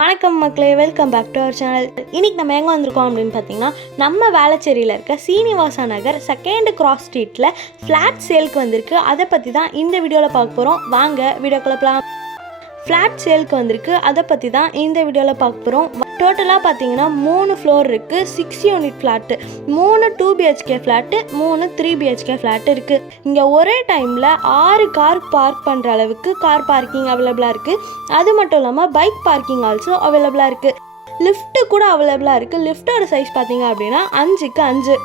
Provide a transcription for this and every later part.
வணக்கம் மக்களே, welcome back to our channel. இன்றைக்கி நம்ம எங்கே வந்திருக்கோம் அப்படின்னு பார்த்தீங்கன்னா, நம்ம வேளச்சேரியில் இருக்க சீனிவாசா நகர் செகண்ட் கிராஸ் ஸ்ட்ரீட்டில் ஃப்ளாட் சேலுக்கு வந்திருக்கு. அதை பற்றி தான் இந்த வீடியோவில் பார்க்க போகிறோம். வாங்க வீடியோக்குள்ள போகலாம். ஃப்ளாட் சேலுக்கு வந்திருக்கு, அதை பற்றி தான் இந்த வீடியோவில் பார்க்க போகிறோம். டோட்டலாக பார்த்தீங்கன்னா 3 ஃப்ளோர் இருக்குது. 6 unit flat, 3 2 BHK flat, 3 3 BHK flat இருக்குது. இங்கே ஒரே டைமில் 6 கார் பார்க் பண்ணுற அளவுக்கு கார் பார்க்கிங் அவைலபிளாக இருக்குது. அது மட்டும் இல்லாமல் பைக் பார்க்கிங் ஆல்சோ அவைலபிளாக இருக்குது. லிஃப்ட்டு கூட அவைலபிளாக இருக்குது. லிஃப்ட்டோட சைஸ் பார்த்தீங்க அப்படின்னா 5க்கு 5.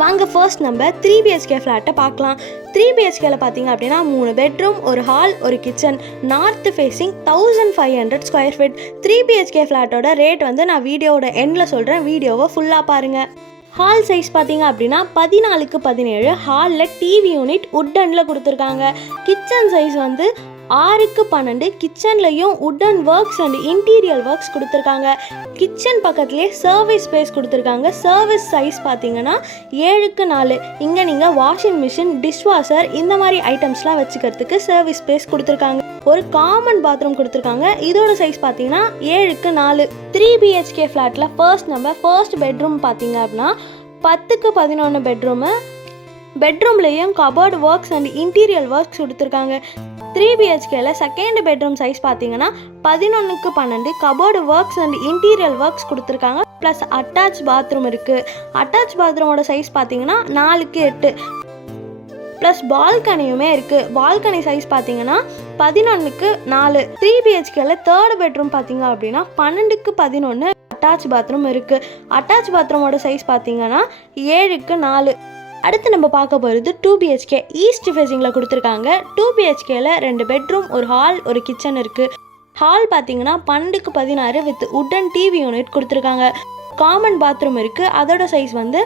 வாங்க ஃபர்ஸ்ட் நம்ம 3 BHK ஃப்ளாட்டை பார்க்கலாம். 3 BHKல பார்த்தீங்க அப்படின்னா 3 பெட்ரூம், ஒரு ஹால், ஒரு kitchen, north facing, 1500 square feet. 3 BHK ஃப்ளாட்டோட ரேட் வந்து நான் வீடியோவோட எண்டில் சொல்கிறேன், வீடியோவை ஃபுல்லாக பாருங்கள். ஹால் சைஸ் பார்த்தீங்க அப்படின்னா 14க்கு 17. ஹாலில் டிவி யூனிட் உட்டனில் கொடுத்துருக்காங்க. கிச்சன் சைஸ் வந்து 6க்கு 12. கிச்சன்லையும் wooden works and interior works கொடுத்துருக்காங்க. கிச்சன் பக்கத்துலேயே சர்வீஸ் ஸ்பேஸ் கொடுத்துருக்காங்க. சர்வீஸ் சைஸ் பார்த்தீங்கன்னா 7க்கு 4. இங்கே நீங்கள் வாஷிங் மிஷின், டிஷ்வாஷர் இந்த மாதிரி ஐட்டம்ஸ்லாம் வச்சுக்கிறதுக்கு சர்வீஸ் ஸ்பேஸ் கொடுத்துருக்காங்க. ஒரு காமன் பாத்ரூம் கொடுத்துருக்காங்க. இதோட சைஸ் பார்த்தீங்கன்னா 7க்கு 4. 3 BHK ஃப்ளாட்டில் ஃபர்ஸ்ட் பெட்ரூம் பார்த்தீங்க அப்படின்னா 10க்கு 11 பெட்ரூமு. பெட்ரூம்லேயும் cupboard works and interior works கொடுத்துருக்காங்க. 3 BHKல செகண்ட் பெட்ரூம் சைஸ் பார்த்தீங்கன்னா 11க்கு 12. Cupboard works and interior works கொடுத்துருக்காங்க. ப்ளஸ் அட்டாச் பாத்ரூம் இருக்குது. அட்டாச் பாத்ரூமோட சைஸ் பார்த்தீங்கன்னா 4க்கு 8. ப்ளஸ் பால்கனியுமே இருக்குது. பால்கனி சைஸ் பார்த்தீங்கன்னா 11க்கு 4. 3 BHKல தேர்ட் பெட்ரூம் பார்த்தீங்க அப்படின்னா 12க்கு 11 அட்டாச் பாத்ரூம் இருக்குது. அட்டாச் பாத்ரூமோட சைஸ் பார்த்தீங்கன்னா 7க்கு 4. அடுத்து நம்ம பார்க்க போகிறது 2 BHK ஈஸ்ட் ஃபேஸிங்கில் கொடுத்துருக்காங்க. 2 BHKல 2 பெட்ரூம், ஒரு ஹால், ஒரு கிச்சன் இருக்குது. ஹால் பார்த்தீங்கன்னா 12க்கு 16 வித் உட்டன் டிவி யூனிட் கொடுத்துருக்காங்க. காமன் பாத்ரூம் இருக்குது. அதோட சைஸ் வந்து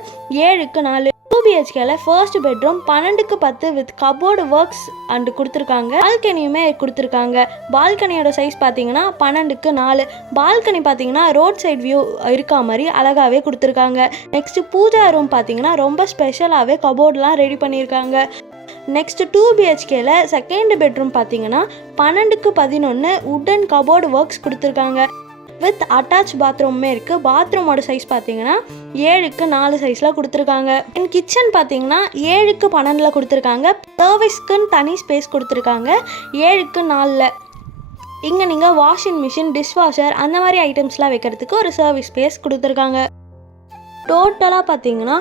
7க்கு 4. 2 BHKல ஃபர்ஸ்ட் பெட்ரூம் 12க்கு 10 வித் கபோர்டு ஒர்க்ஸ் அண்டு கொடுத்துருக்காங்க. பால்கனியுமே கொடுத்துருக்காங்க. பால்கனியோட சைஸ் பார்த்தீங்கன்னா 12க்கு 4. பால்கனி பார்த்தீங்கன்னா ரோட் சைட் வியூ இருக்கா மாதிரி அழகாகவே கொடுத்துருக்காங்க. நெக்ஸ்ட் பூஜா ரூம் பார்த்தீங்கன்னா ரொம்ப ஸ்பெஷலாகவே கபோர்ட்லாம் ரெடி பண்ணியிருக்காங்க. நெக்ஸ்ட் 2 BHKல செகண்ட் பெட்ரூம் பார்த்தீங்கன்னா 12க்கு 11 உட்டன் கபோர்டு ஒர்க்ஸ் கொடுத்துருக்காங்க. வித் அட்டாச் பாத்ரூமே இருக்குது. பாத்ரூமோட சைஸ் பார்த்தீங்கன்னா 7க்கு 4 சைஸில் கொடுத்துருக்காங்க. அண்ட் கிச்சன் பார்த்தீங்கன்னா 7க்கு 12 கொடுத்துருக்காங்க. சர்வீஸ்க்குன்னு தனி ஸ்பேஸ் கொடுத்துருக்காங்க 7க்கு 4. இங்கே நீங்கள் வாஷிங் மிஷின், டிஷ்வாஷர் அந்த மாதிரி ஐட்டம்ஸ்லாம் வைக்கிறதுக்கு ஒரு சர்வீஸ் ஸ்பேஸ் கொடுத்துருக்காங்க. டோட்டலாக பார்த்தீங்கன்னா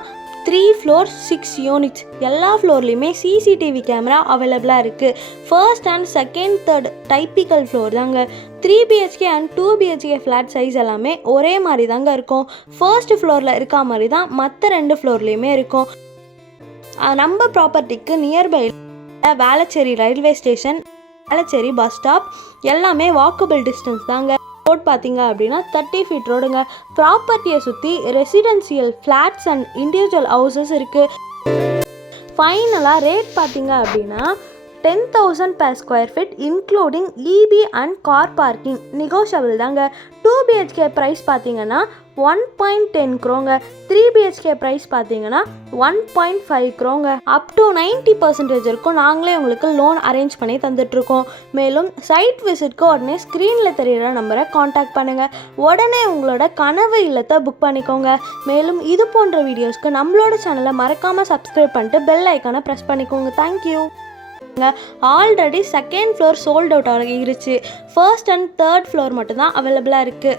3 ஃப்ளோர் 6 யூனிட்ஸ். எல்லா ஃப்ளோர்லேயுமே CCTV கேமரா அவைலபிளாக இருக்குது. First and second third typical floor தாங்க. 3 BHK and 2 BHK flat size எல்லாமே ஒரே மாதிரி தாங்க இருக்கும். ஃபர்ஸ்ட் ஃப்ளோரில் இருக்கா மாதிரி தான் மற்ற 2 ஃப்ளோர்லேயுமே இருக்கும். நம்ம ப்ராப்பர்ட்டிக்கு nearby Velachery railway station, Velachery bus stop எல்லாமே வாக்கபிள் டிஸ்டன்ஸ் தாங்க. ரோட் பார்த்தீங்க அப்படின்னா 30 ஃபீட் ரோடுங்க. ப்ராப்பர்ட்டியை சுற்றி residential flats and individual houses இருக்குது. ஃபைனலாக ரேட் பார்த்தீங்க அப்படின்னா 10,000 per square feet including EB and car parking. Negotiable தாங்க. 2 BHK ப்ரைஸ் பார்த்தீங்கன்னா 1.10 crore. 3 BHK ப்ரைஸ் பார்த்தீங்கன்னா 1.5 crore. அப் டு 90% இருக்கும். நாங்களே உங்களுக்கு லோன் அரேஞ்ச் பண்ணி தந்துட்டுருக்கோம். மேலும் சைட் விசிட்க்கு உடனே ஸ்க்ரீனில் தெரிகிற நம்பரை காண்டாக்ட் பண்ணுங்கள். உடனே உங்களோட கனவு இல்லத்தை புக் பண்ணிக்கோங்க. மேலும் இது போன்ற வீடியோஸ்க்கு நம்மளோட சேனலை மறக்காமல் சப்ஸ்கிரைப் பண்ணிட்டு பெல் ஐக்கானை ப்ரெஸ் பண்ணிக்கோங்க. Thank you. Already second floor sold out ஆகிருச்சு. ஃபர்ஸ்ட் அண்ட் தேர்ட் ஃப்ளோர் மட்டும்தான் அவைலபிளாக இருக்குது.